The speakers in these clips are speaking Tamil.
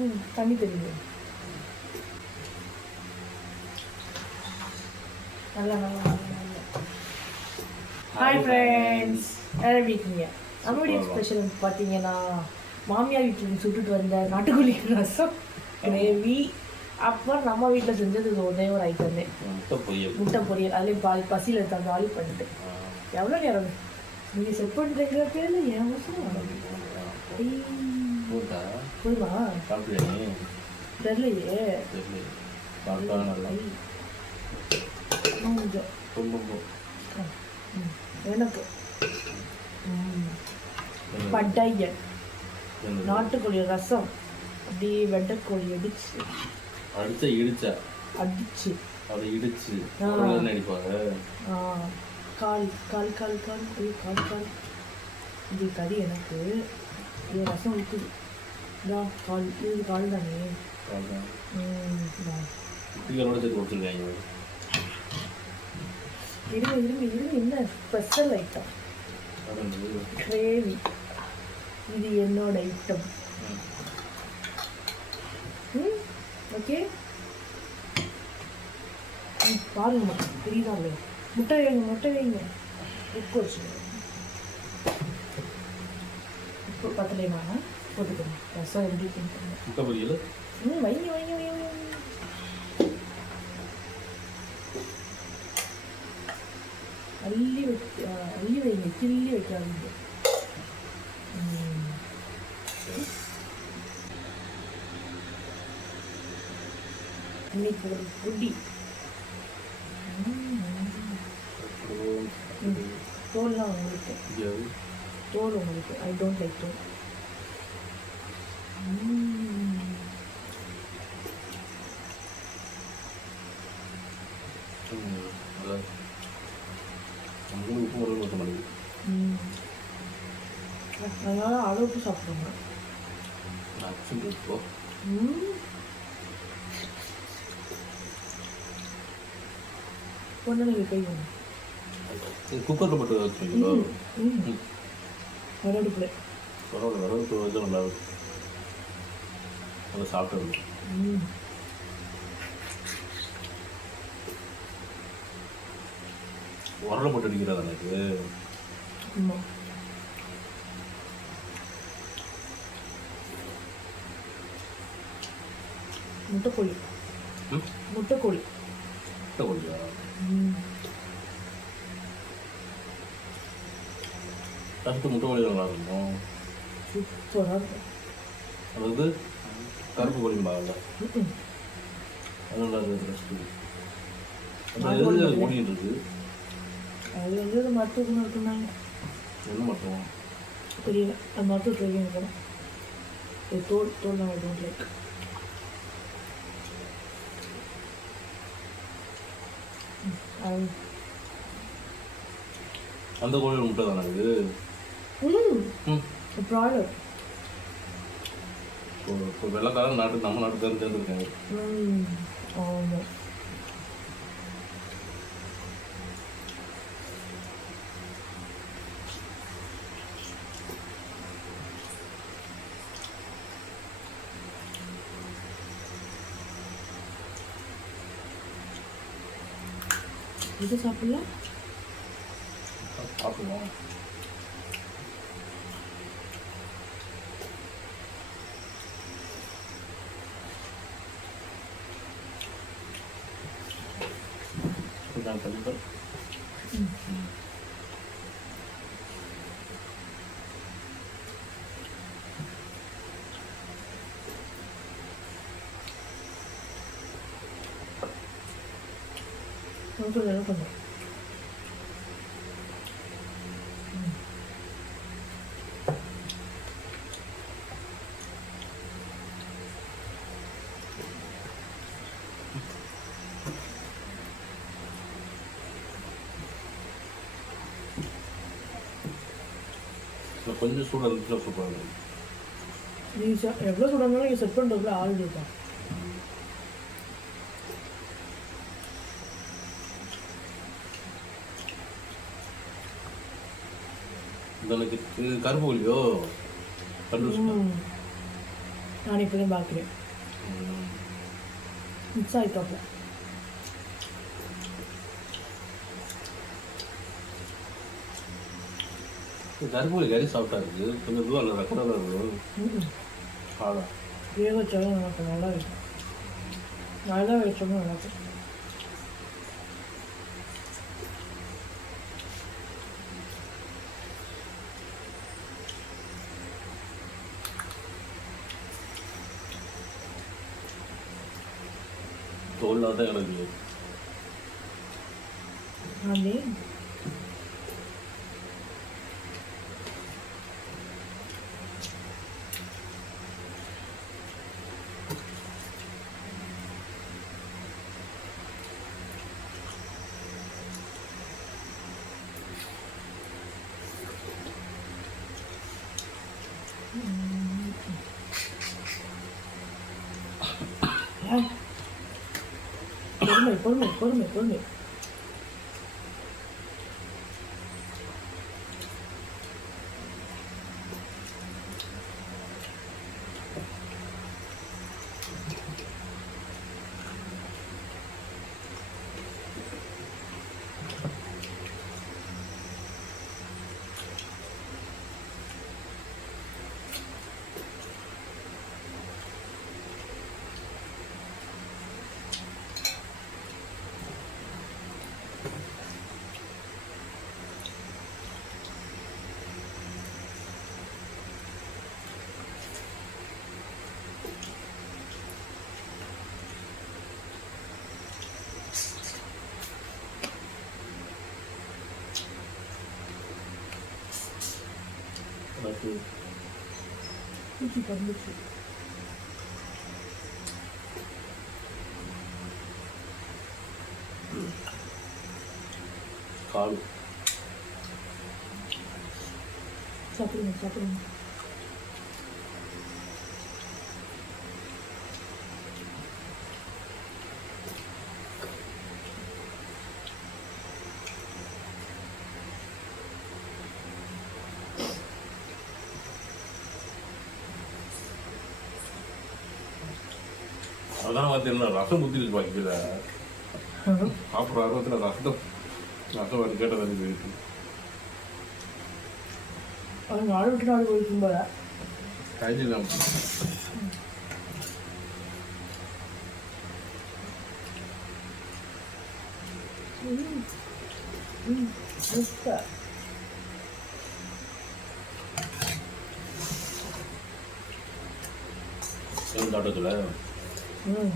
ம் தண்ணி தெரியுது. நல்லா நல்லா ஹாய் ஃப்ரெண்ட்ஸ் எப்படி இருக்கீங்க? நம்ம வீடியோ ஸ்பெஷல் பார்த்தீங்கன்னா மாமியார் வீட்டில் சுட்டுட்டு வந்த நாட்டுக்கோழி ரசம். கிரேவி அப்புறம் நம்ம வீட்டில் செஞ்சது ஒரே ஒரு ஐட்டம் முட்டை பொரியல். முட்டை பொரியல். அதுலேயும் பால் பசியில் எடுத்த காலி பண்ணிட்டு. எவ்வளோ நேரம்? நீங்கள் செட் பண்ணுறீங்க பேரில்? ஏன் வருஷம் சாப்பிடுறியா நீ தெரியலையே. சாப்பிட்டா நல்லா கொஞ்சம் எனக்கு. ம், பட்டாய. என்னது? நாட்டுக்கோழி ரசம். அப்படியே வெண்டைக்கோழி அடிச்சு அடிச்சா இடிச்சா? அடிச்சு. அதை இடிச்சு. ஆ, கால் கால் கால் கால் கால் கால் இது கறி எனக்கு. இது ரசம் ஊற்றுது கால் இது கால் தானே? அதான். ம், இதா. சிக்கனோட சேர்த்து கொடுத்துருக்காங்க. இருங்க இருங்க இருங்க. என்ன ஸ்பெஷல் ஐட்டம்? கிரேவி. இது என்னோட ஐட்டம் ஓகே பாருங்கம்மா தெரியுதா இல்லையா? முட்டை வைங்க முட்டை வைங்க. உப்பு வச்சுருங்க உப்பு பத்தலைமா போட்டுக்கோங்க. ரசம் எப்படி. முட்டை பொரியல்? ம் வைங்க வைங்க வைங்க அள்ளி வைக்க அள்ளி வைங்க கிள்ளி வைக்காதீங்க. இன்னைக்கு ஒரு புடி. தோல்லாம் உங்களுக்கு. தோல் உங்களுக்கு. ஐ டோன்ட் லைக் தோல் ம். ம், அதான். நம்மளுக்கு உப்பு உடல் ஊற்ற மாட்டேங்குது ம். அதனால அளவுக்கு சாப்பிடுங்க நீங்கள் கை வேணும் குக்கரில் போட்டு வச்சுருக்கீங்களோ ம் ம் வரடுப்புல வரவு வச்சு நல்லா இருக்கு நல்லா சாப்பிட்டு உரலை போட்டு அடிக்கிறதா எனக்கு முட்டைக்கோழி. முட்டைக்கோழி. முட்டை பொரியா ம். ஃபஸ்ட்டு முட்டை பொரியல் நல்லா இருக்கும் சூப்பராக இருக்கும் அதாவது கருப்பு. அது நல்லா இருக்குது ஃபஸ்ட்டு அது இருக்கு? வந்து அது மருத்துவ என்ன தெரியல இது தோல் தோல் நான் டோன்ட் லைக் அது அந்த கோழியில் முட்டை தானே இது? ம். ம் ப்ராய்லர் இப்போ வெள்ளக்காரன் நாட்டு நம்ம நாட்டுக்காரன் சேர்ந்துருக்காங்க. ம் ஆமாம் இது சாப்பிடலாம்? சாப்பிடுவோம். நான் கண்டிப்பாக கொஞ்சம் நேரம் பண்ணும் இல்லை கொஞ்சம் சூடாக இருந்துச்சுன்னா சூப்பராக இருக்கும் நீங்கள் எவ்வளோ சொல்கிறாங்களோ நீங்கள் செட் பண்ணுறதுக்குள்ள ஆள் இருக்கா. எனக்கு கருப்பு ம். நான் இப்போ தான் பார்க்குறேன் மிக்ஸ் ஆகிட்டோம்ல தர்மபுரி கறி சாப்பிட்டா இருக்கு கொஞ்சம் இதுவாக இல்லை ரெக்கடாக இருக்கும் ஆடா வேக வச்சாலும் நமக்கு நல்லா இருக்கும். நல்லா வச்சோம்னா நல்லா இருக்கும். தோல்னா தான் எனக்கு ஆண்டி பொறுமை பொறுமை பொறுமை பொறுமை எனக்கு பூச்சி பறந்துச்சு கால் சாப்பிடுங்க சாப்பிடுங்க அதான் பார்த்தீங்கன்னா ரசம் ஊற்றிட்டு வைக்கல அப்புறம் அறுபத்தில் ரசத்தை ரசம். வந்து கேட்டது அது நாள் விட்டு நாள் போயிருக்கும் போல ம்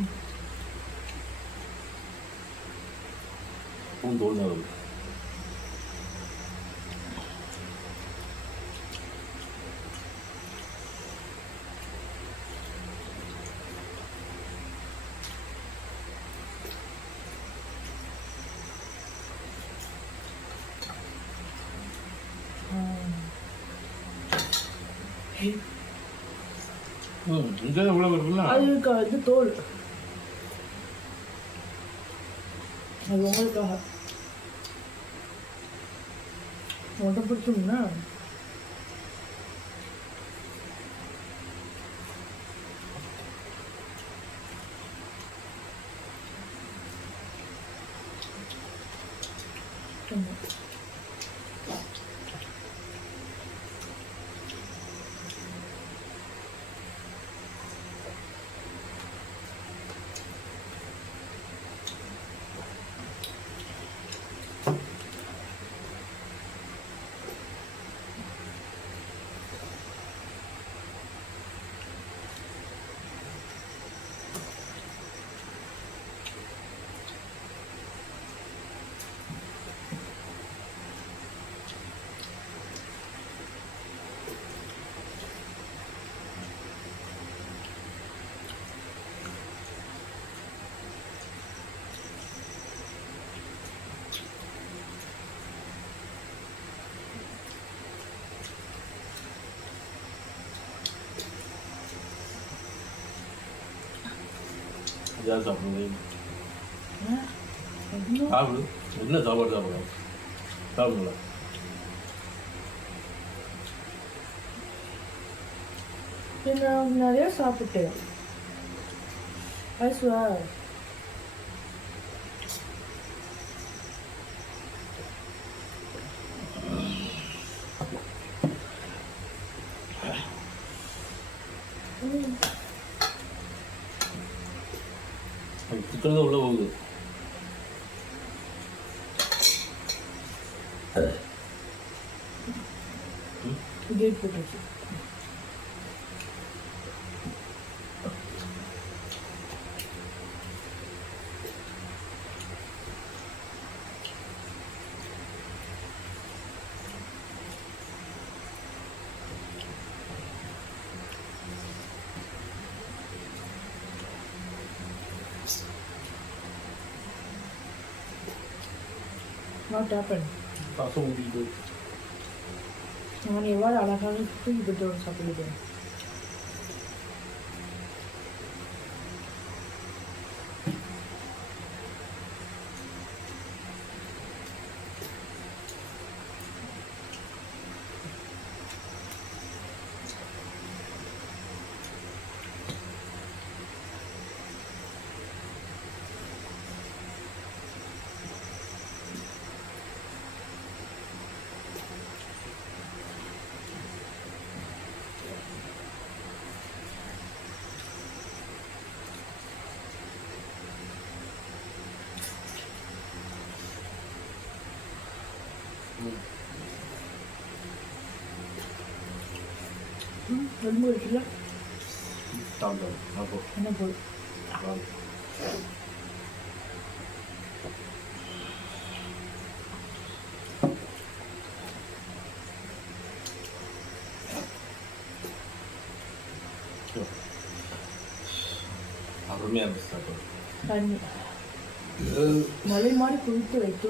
ம் முட்டை எங்கள் தோட்டத்தில் ம் பூந்தோல் தான் இருக்கு தோல். அது உங்களுக்காக. உடம்பு பிடிச்சோம்னா ஆ? ஐயோ. சாப்பிடு. என்ன சாப்பாடு சாப்பிடலாம் சாப்பிடுங்களா? நான் நிறைய சாப்பிட்டேன். ஐஸ்வா சிக்கன் தான் உள்ள போகுது கேட் போட்டுருச்சு not happened. So we do. When you are allowed to do the supply. இருக்குல்ல சாப்பிடுவோம். அப்போ என்ன வாங்க. அருமையாக இருந்துச்சு சாப்பாடு மலை மாதிரி குளித்து வைத்து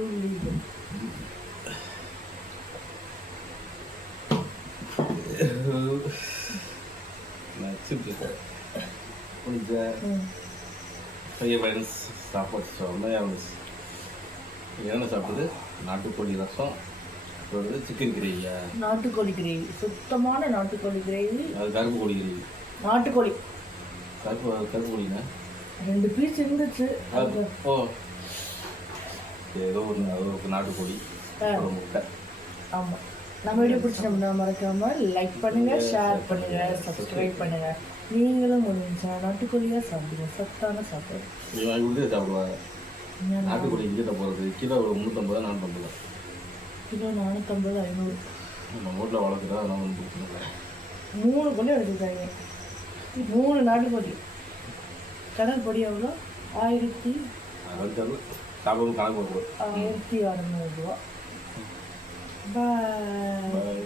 முடிஞ்ச ம் பையன் ஃப்ரெண்ட்ஸ் சாப்பாடு செம்மையாக இருந்துச்சு என்னென்ன சாப்பிடுது நாட்டுக்கோழி ரசம். அப்புறம் வந்து சிக்கன் கிரேவியா நாட்டுக்கோழி கிரேவி சுத்தமான நாட்டுக்கோழி கிரேவி அது கருப்பு கோழி கிரேவி நாட்டுக்கோழி. கருப்பு கருப்பு கோழிண்ணா ரெண்டு பீஸ் இருந்துச்சு. ஓ. ஏதோ ஒன்று அது ஒரு நாட்டுக்கோழி. ஒரு முட்டை. ஆமாம் நம்ம வீடியோ பிடிச்சிட்டோம்னா மறக்காம லைக் பண்ணுங்க ஷேர் பண்ணுங்க சப்ஸ்கிரைப் பண்ணுங்க. நீங்களும் முடிஞ்சா நாட்டுக்கோழியாக சாப்பிடுங்க. சத்தான சாப்பாடு. இவன் இப்படி சாப்பிடுவாங்க நாட்டுக்கோழி இங்கிட்ட போகிறது கிலோ ஒரு முந்நூற்றம்பது நானூற்றம்பது கிலோ நானூற்றம்பது ஐநூறு. நம்ம வீட்டில் வளர்க்குறா அதெல்லாம் வந்து கொடுக்கணும் மூணு கோழி எடுத்துருக்காங்க மூணு நாட்டுக்கோழி. கடல் பொடி எவ்வளோ? ஆயிரத்தி சாப்பிடும் கணக்கு ஆயிரத்தி அறநூறுரூவா பாய்